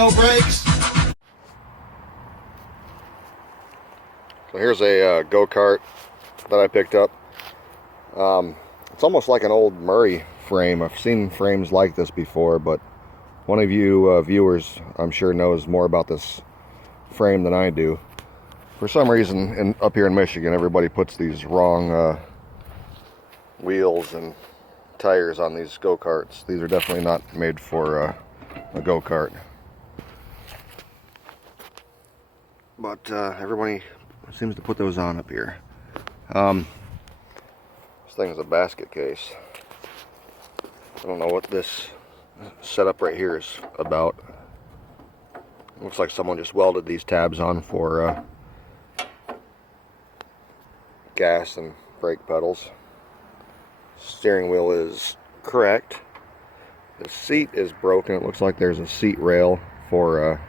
no brakes. So here's a go-kart that I picked up. It's almost like an old Murray frame. I've seen frames like this before, but one of you viewers, I'm sure, knows more about this frame than I do. For some reason, up here in Michigan, everybody puts these wrong wheels and tires on these go-karts. These are definitely not made for a go-kart. But everybody seems to put those on up here. This thing is a basket case. I don't know what this setup right here is about. It looks like someone just welded these tabs on for gas and brake pedals. Steering wheel is correct. The seat is broken. It looks like there's a seat rail for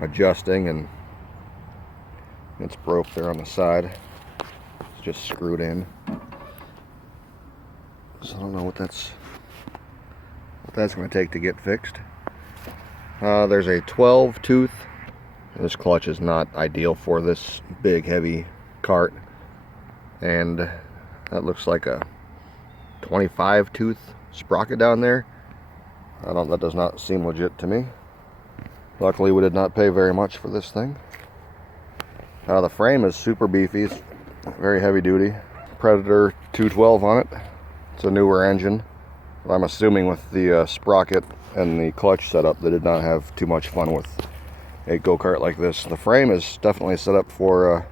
adjusting, and it's broke there on the side. It's just screwed in. So I don't know what that's going to take to get fixed. There's a 12 tooth. This clutch is not ideal for this big heavy cart, and that looks like a 25 tooth sprocket down there. That does not seem legit to me. Luckily we did not pay very much for this thing. The frame is super beefy. It's very heavy duty. Predator 212 on it. It's a newer engine. I'm assuming with the sprocket and the clutch setup, they did not have too much fun with a go-kart like this. The frame is definitely set up for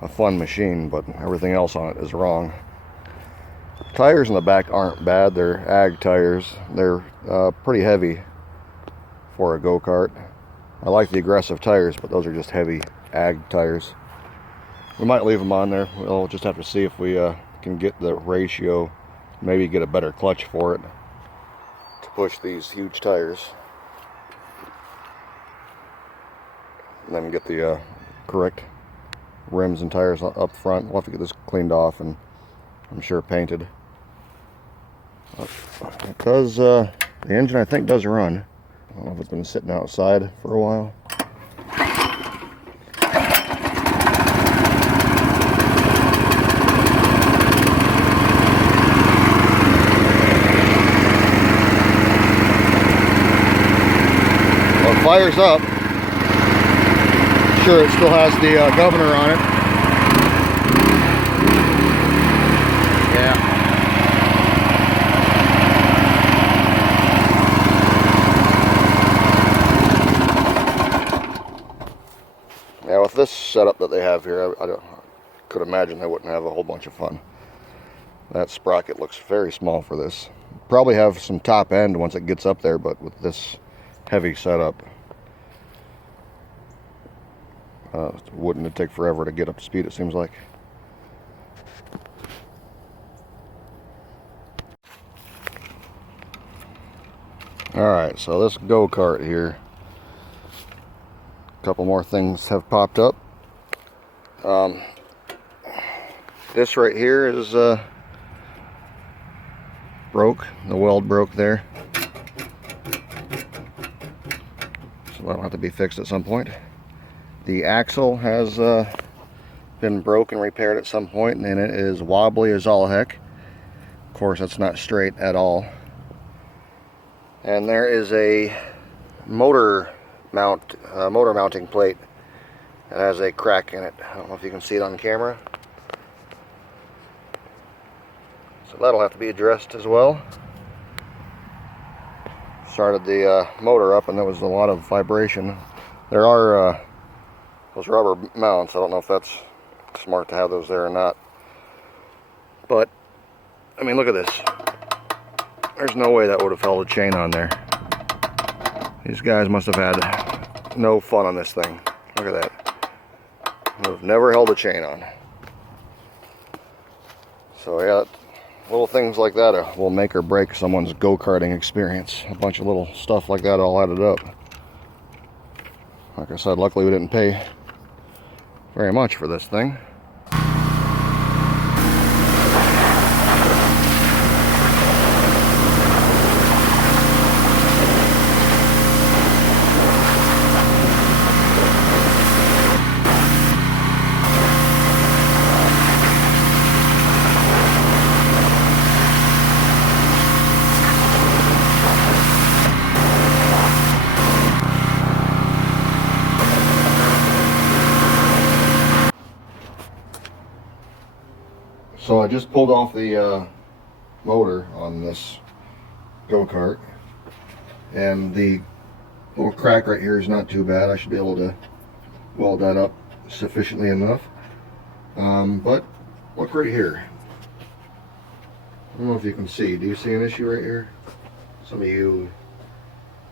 a fun machine, but everything else on it is wrong. Tires in the back aren't bad. They're ag tires. They're pretty heavy for a go-kart. I like the aggressive tires, but those are just heavy ag tires. We might leave them on there. We'll just have to see if we can get the ratio, maybe get a better clutch for it to push these huge tires, and then get the correct rims and tires up front. We'll have to get this cleaned off and I'm sure painted. It does, the engine I think does run. I don't know if it's been sitting outside for a while. Well, it fires up. Sure, it still has the governor on it. Yeah, with this setup that they have here, I could imagine they wouldn't have a whole bunch of fun. That sprocket looks very small for this. Probably have some top end once it gets up there, but with this heavy setup, wouldn't it take forever to get up to speed, it seems like. Alright, so this go-kart here, a couple more things have popped up. This right here is broke. The weld broke there, so that'll have to be fixed at some point. The axle has been broken, repaired at some point, and it is wobbly as all heck. Of course, that's not straight at all. And there is a motor mounting plate that has a crack in it. I don't know if you can see it on camera. So that'll have to be addressed as well. Started the motor up and there was a lot of vibration. There are those rubber mounts. I don't know if that's smart to have those there or not. But, I mean, look at this. There's no way that would have held a chain on there. These guys must have had no fun on this thing. Look at that. Would have never held a chain on. So yeah, little things like that will make or break someone's go-karting experience. A bunch of little stuff like that all added up. Like I said, luckily we didn't pay very much for this thing. So I just pulled off the motor on this go-kart, and the little crack right here is not too bad. I should be able to weld that up sufficiently enough. But look right here. I don't know if you can see. Do you see an issue right here? Some of you,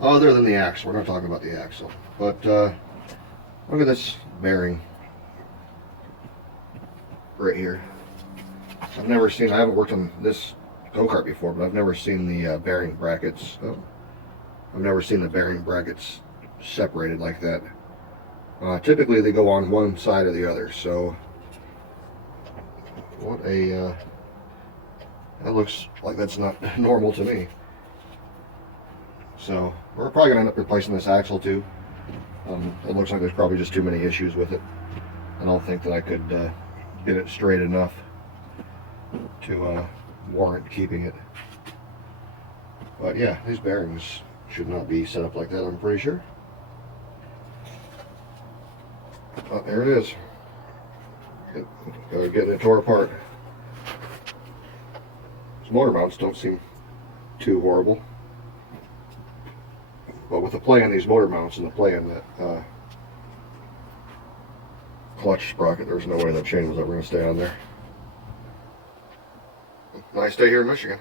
other than the axle, we're not talking about the axle, but look at this bearing right here. I've never seen, I haven't worked on this go-kart before, but I've never seen the bearing brackets. I've never seen the bearing brackets separated like that. Typically they go on one side or the other, so what a that looks like that's not normal to me. So we're probably gonna end up replacing this axle too. It looks like there's probably just too many issues with it. I don't think that I could get it straight enough to warrant keeping it. But yeah, these bearings should not be set up like that, I'm pretty sure. Oh, there it is. Getting it tore apart. These motor mounts don't seem too horrible. But with the play on these motor mounts and the play on that clutch sprocket, there's no way that chain was ever going to stay on there. Nice day here in Michigan.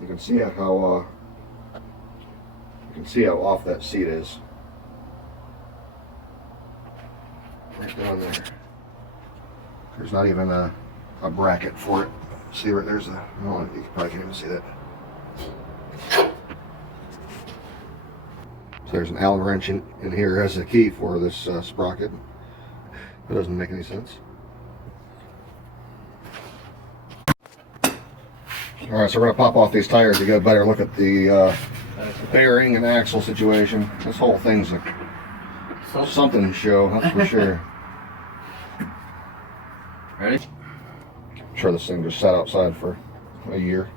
You can see how off that seat is. Right down there. There's not even a bracket for it. See right there's a, oh, you probably can't even see that. So there's an Allen wrench in here as a key for this sprocket. That doesn't make any sense. Alright, so we're going to pop off these tires to get a better look at the bearing and axle situation. This whole thing's something to show, that's for sure. Ready? I'm sure this thing just sat outside for a year.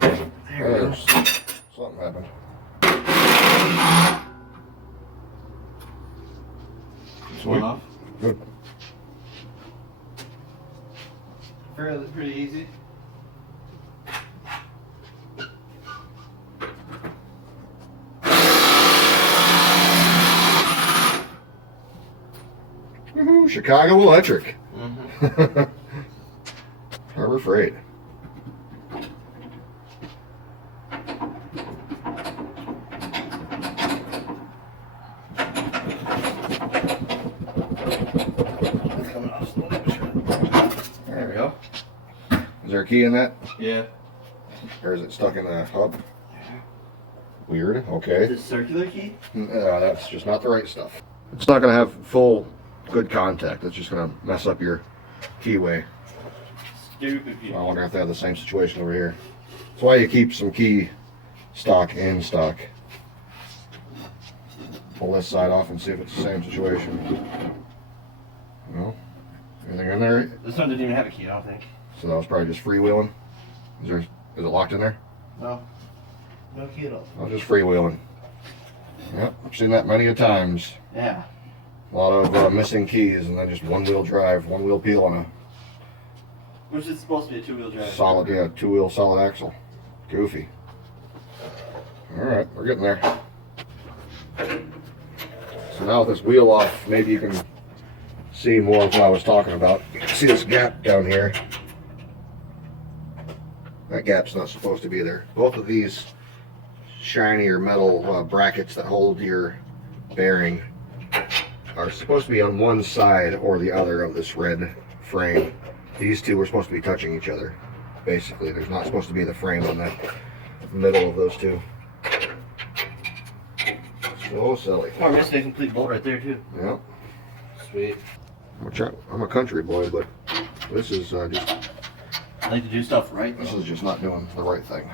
There Something happened. Sweet. Off. Good. Pretty easy. Woohoo, Chicago Electric. Mm-hmm. Harbor Freight. There we go. Is there a key in that? Yeah. Or is it stuck in the hub? Weird. Is Okay. it circular key? That's just not the right stuff. It's not going to have full good contact. It's just going to mess up your keyway. Stupid people. I wonder if they have the same situation over here. That's why you keep some key stock in stock. Pull this side off and see if it's the same situation. No? Anything in there? This one didn't even have a key, I don't think. So that was probably just freewheeling. Is it locked in there? No. No key at all. Oh, just freewheeling. Yep, I've seen that many a times. Yeah. A lot of missing keys and then just one-wheel drive, one-wheel peel on a Which is supposed to be a two-wheel drive. solid, yeah, two-wheel solid axle. Goofy. Alright, we're getting there. So now with this wheel off, maybe you can see more of what I was talking about. You can see this gap down here. That gap's not supposed to be there. Both of these shiny or metal brackets that hold your bearing are supposed to be on one side or the other of this red frame. These two are supposed to be touching each other. Basically, there's not supposed to be the frame on the middle of those two. So silly. Oh, I'm missing a complete bolt right there too. Yep. Sweet. I'm a country boy, but this is just I like to do stuff right. this is just not doing the right thing.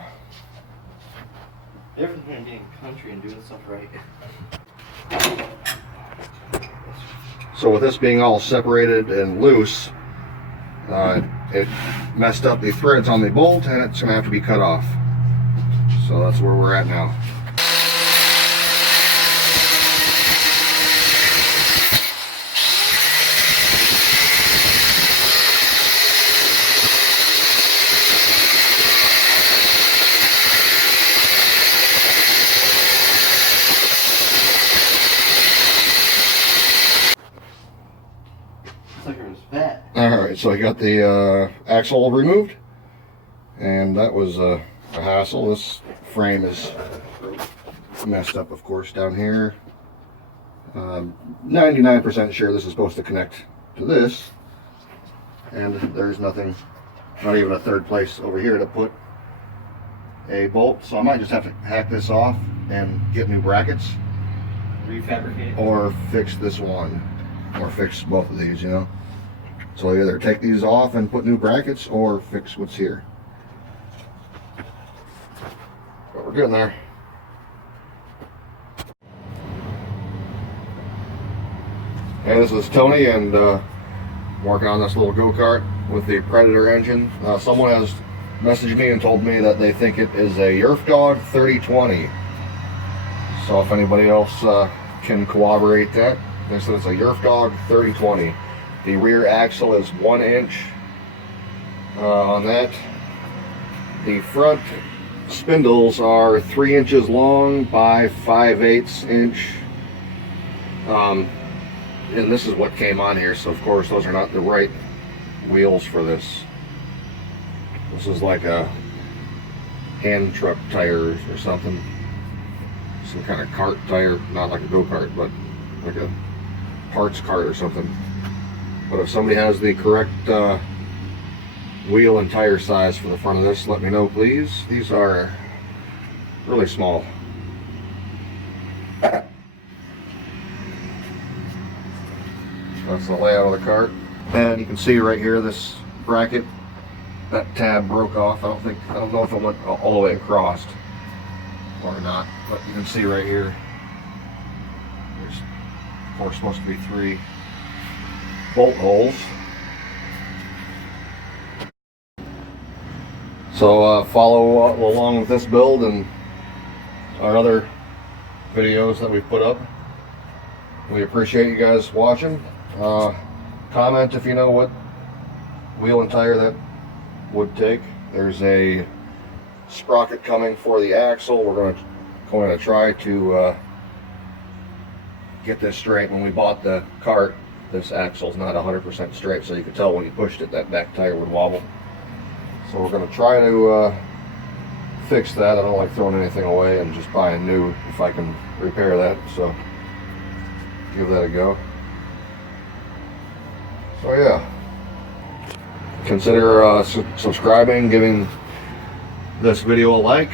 Difference between being country and doing stuff right. So with this being all separated and loose, it messed up the threads on the bolt, and it's gonna have to be cut off. So that's where we're at now. Alright, so I got the axle removed, and that was a hassle. This frame is messed up, of course, down here. 99% sure this is supposed to connect to this, and there's nothing, not even a third place over here to put a bolt, so I might just have to hack this off and get new brackets, Refabricate. or fix this one, or fix both of these, you know. So I'll either take these off and put new brackets, or fix what's here. But we're getting there. Hey, this is Tony, and working on this little go-kart with the Predator engine. Someone has messaged me and told me that they think it is a Yerf Dog 3020. So if anybody else can corroborate that, they said it's a Yerf Dog 3020. The rear axle is 1 inch on that. The front spindles are 3 inches long by 5/8 inch. And this is what came on here, so of course those are not the right wheels for this. This is like a hand truck tire or something. Some kind of cart tire, not like a go-kart, but like a parts cart or something. But if somebody has the correct wheel and tire size for the front of this, let me know, please. These are really small. That's the layout of the cart. And you can see right here, this bracket, that tab broke off. I don't know if it went all the way across or not, but you can see right here, there's of course supposed to be 3 bolt holes. So follow along with this build and our other videos that we've put up. We appreciate you guys watching. Comment if you know what wheel and tire that would take. There's a sprocket coming for the axle. We're going to try to get this straight. When we bought the cart, this axle's not 100% straight, so you could tell when you pushed it that back tire would wobble. So we're going to try to fix that. I don't like throwing anything away and just buying new if I can repair that, so give that a go. So yeah, consider subscribing, giving this video a like,